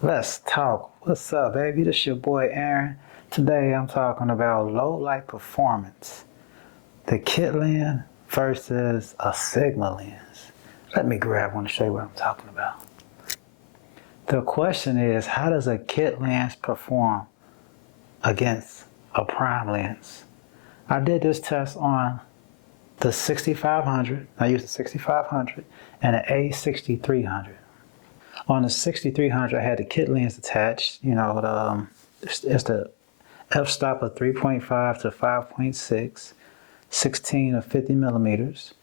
Let's talk. What's up, baby? This your boy Aaron. Today I'm talking about low light performance. The kit lens versus a Sigma lens. Let me grab one to show you what I'm talking about. The question is, how does a kit lens perform against a prime lens? I did this test on the 6500. I used the 6500 and an A6300. On the 6300, I had the kit lens attached. You know, it's the f-stop of 3.5 to 5.6, 16 of 50 millimeters,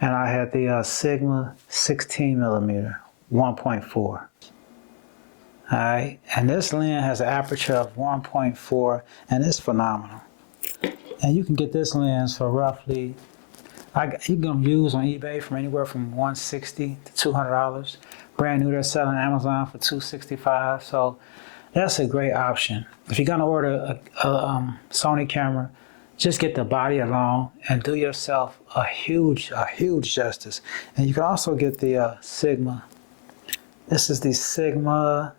and I had the Sigma 16 millimeter 1.4. All right, and this lens has an aperture of 1.4, and it's phenomenal. And you can get this lens for roughly, you can use on eBay from anywhere from $160 to $200. Brand new, they're selling on Amazon for $265. So that's a great option. If you're gonna order a Sony camera, just get the body along and do yourself a huge justice. And you can also get the Sigma. This is the Sigma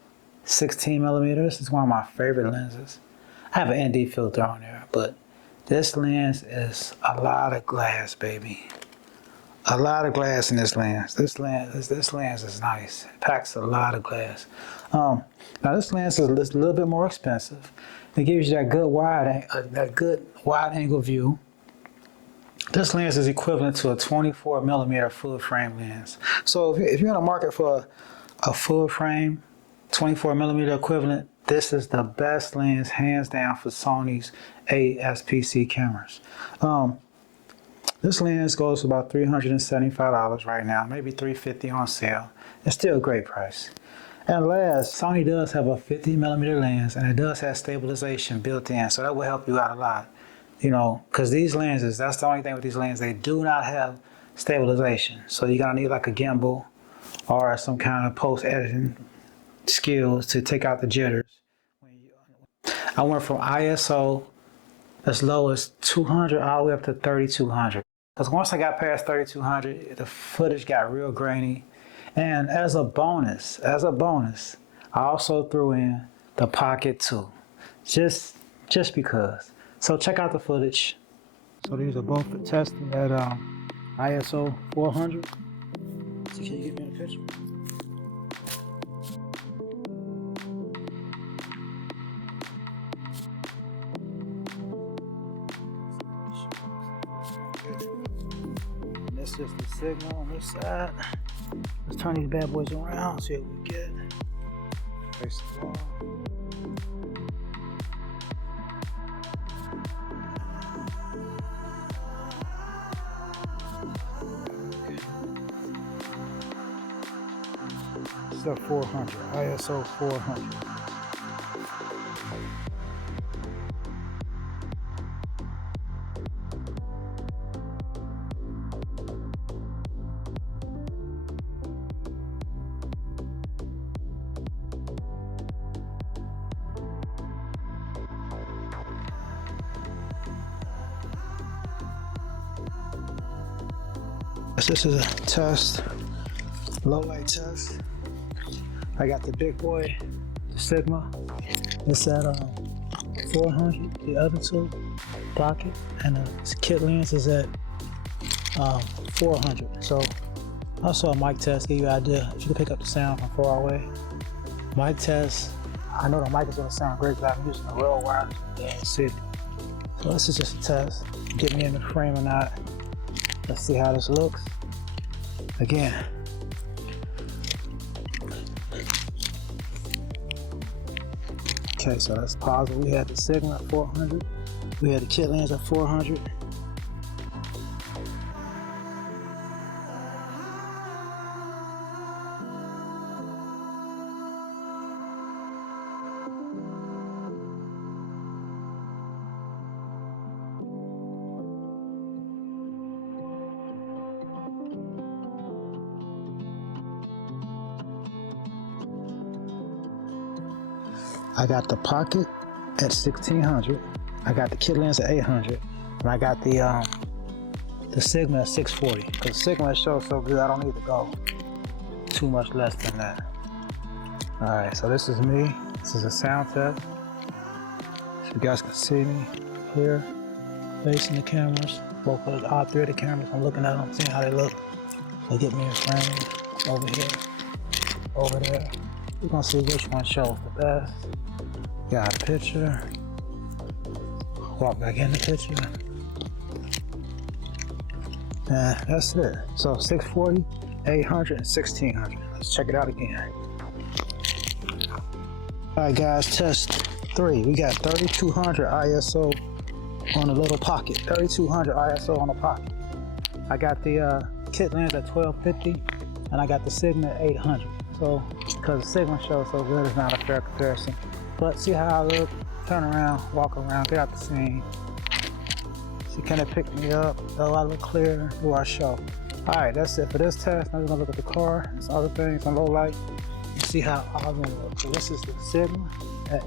16 millimeter. This is one of my favorite lenses. I have an ND filter on there, but this lens is a lot of glass, baby. A lot of glass in this lens. This lens is nice. It packs a lot of glass. Now this lens is a little bit more expensive. It gives you that good wide angle view. This lens is equivalent to a 24 millimeter full frame lens. So if you're in the market for a full frame 24 millimeter equivalent, this is the best lens hands down for Sony's APS-C cameras. This lens goes for about $375 right now, maybe $350 on sale. It's still a great price. And last, Sony does have a 50 millimeter lens, and it does have stabilization built in, so that will help you out a lot. You know, because these lenses, that's the only thing with these lenses, they do not have stabilization. So you're gonna need like a gimbal or some kind of post-editing skills to take out the jitters. I went from ISO as low as 200 all the way up to 3200. Because once I got past 3200, the footage got real grainy. And as a bonus, I also threw in the pocket too, just because. So check out the footage. So these are both tested at ISO 400. So can you get me in a picture? This is the Sigma on this side. Let's turn these bad boys around, see what we get. Face the wall. It's a 400, ISO 400. This is a test, low light test. I got the big boy, the Sigma. It's at 400, the other two pocket, and the kit lens is at 400. So also a mic test, give you an idea if you can pick up the sound from far away. Mic test, I know the mic is gonna sound great because I'm using a real wireless city. So this is just a test, get me in the frame or not. Let's see how this looks. Again. Okay, so let's pause it. We had the Sigma at 400. We had the kit lens at 400. I got the pocket at 1600. I got the kit lens at 800, and I got the Sigma at 640. Because Sigma shows so good, I don't need to go too much less than that. Alright, so this is me. This is a sound test. So you guys can see me here, facing the cameras. Both of all three of the cameras, I'm looking at them, seeing how they look. They get me in frame, over here, over there. We're gonna see which one shows the best. Got a picture. Walk back in the picture. And that's it. So 640, 800, and 1600. Let's check it out again. Alright guys, test 3. We got 3200 ISO on the little pocket. 3200 ISO on the pocket. I got the kit lens at 1250 and I got the Sigma at 800. So because the Sigma shows so good, it's not a fair comparison. But see how I look, turn around, walk around, get out the scene. See, can it pick me up? Do I look clear? Do I show? Alright, that's it for this test. Now we're gonna look at the car and some other things on low light. You see how all of them look. So this is the Sigma at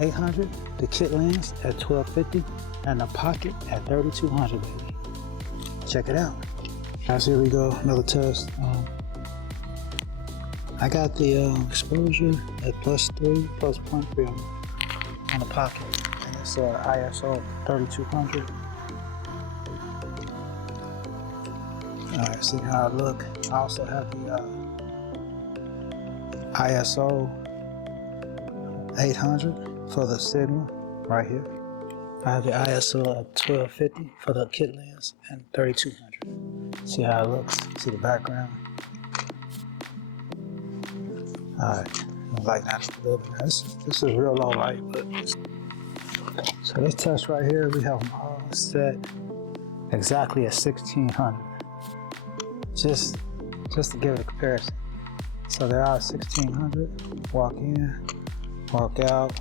800, the kit lens at 1250, and the pocket at 3200, baby. Check it out. Guys, here we go, another test. I got the exposure at +3, plus 0.3 on the pocket, and it's ISO 3200. Alright, see how I look. I also have the ISO 800 for the Sigma right here. I have the ISO at 1250 for the kit lens and 3200. See how it looks? See the background? Alright, like that a little bit. This is real low light, but so this test right here, we have them all set exactly at 1600. Just to give it a comparison. So they're all at 1600. Walk in, walk out.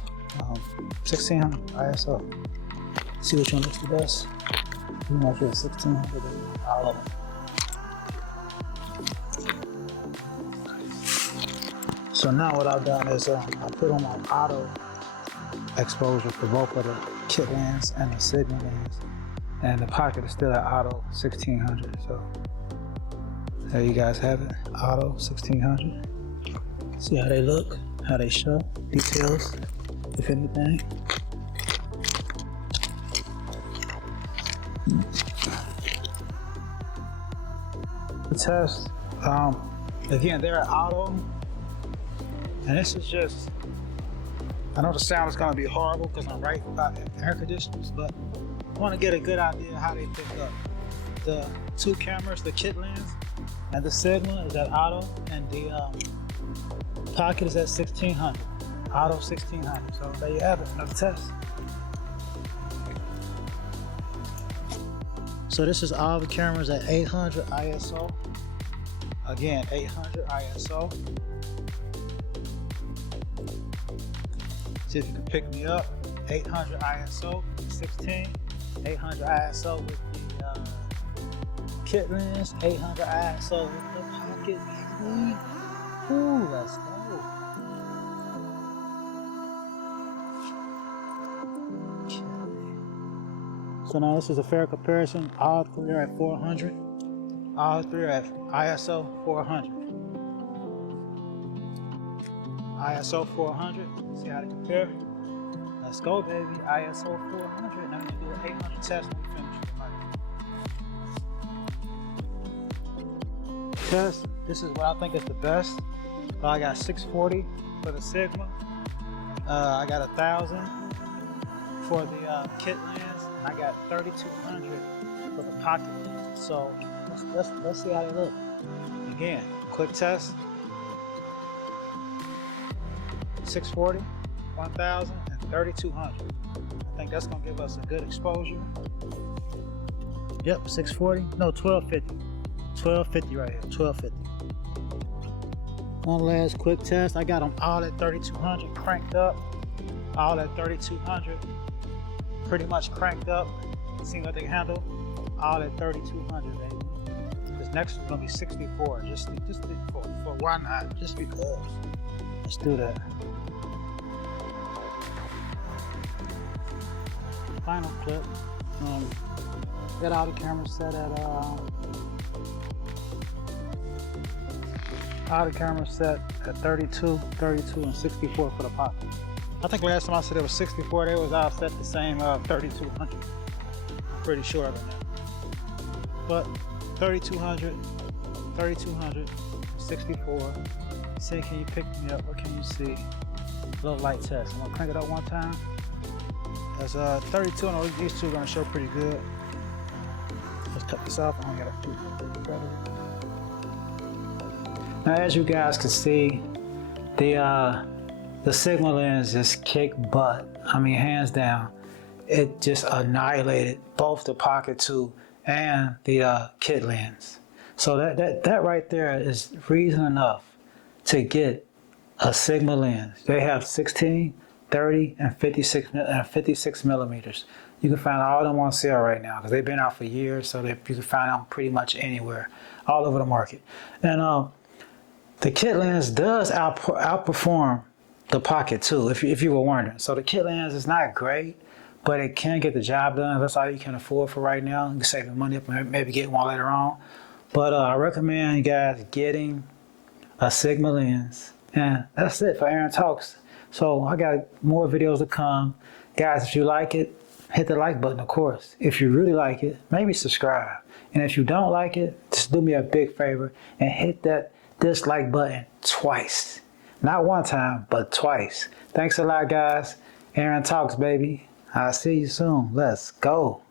1600 ISO. See which one looks the best. You might get 1600 all of them. So now what I've done is I put on my auto exposure for both of the kit lens and the Sigma lens, and the pocket is still at auto 1600. So there you guys have it, auto 1600. See how they look, how they show, details, if anything. The test, again, they're at auto. And this is just, I know the sound is gonna be horrible because I'm right by air conditioners, but I wanna get a good idea how they pick up. The two cameras, the kit lens and the Sigma is at auto, and the pocket is at 1600, auto 1600. So there you have it, another test. So this is all the cameras at 800 ISO. Again, 800 ISO. See if you can pick me up. 800 ISO, 16, 800 ISO with the kit lens, 800 ISO with the pocket. Ooh, let's go. Okay. So now this is a fair comparison. All three are at 400. All three are at ISO 400. ISO 400. See how they compare? Let's go, baby. ISO 400. Now we do an 800 test when we finish the mic. Test. This is what I think is the best. I got 640 for the Sigma. I got 1000 for the kit lens, and I got 3200 for the pocket lens. So let's see how they look. Again, quick test. 640, 1000, and 3200. I think that's gonna give us a good exposure. Yep, 640. No, 1250. 1250 right here. 1250. One last quick test. I got them all at 3200 cranked up. All at 3200. Pretty much cranked up. See what they handle. All at 3200, baby. This next one's gonna be 64. Just for why not? Just because. Let's do that. Final clip. Got all the cameras set at all the cameras set like a 32, and 64 for the pocket. I think last time I said it was 64, they was all set the same 3200. Pretty sure of it now. But 3200, 64. Say, can you pick me up? What can you see? Lowlight test. I'm gonna crank it up one time. As 32 and these two are gonna show pretty good. Let's cut this off. I only got a few. Now, as you guys can see, the Sigma lens just kicked butt. I mean, hands down. It just annihilated both the Pocket 2 and the kit lens. So that right there is reason enough to get a Sigma lens. They have 16, 30, and 56 millimeters. You can find all of them on sale right now because they've been out for years, so you can find them pretty much anywhere, all over the market. And the kit lens does outperform the Pocket 2, if you were wondering. So the kit lens is not great, but it can get the job done. That's all you can afford for right now. You can save your money up and maybe get one later on. But I recommend you guys getting a Sigma lens. And that's it for Aaron Talks. So I got more videos to come. Guys, if you like it, hit the like button, of course. If you really like it, maybe subscribe. And if you don't like it, just do me a big favor and hit that dislike button twice. Not one time, but twice. Thanks a lot, guys. Aaron Talks, baby. I'll see you soon. Let's go.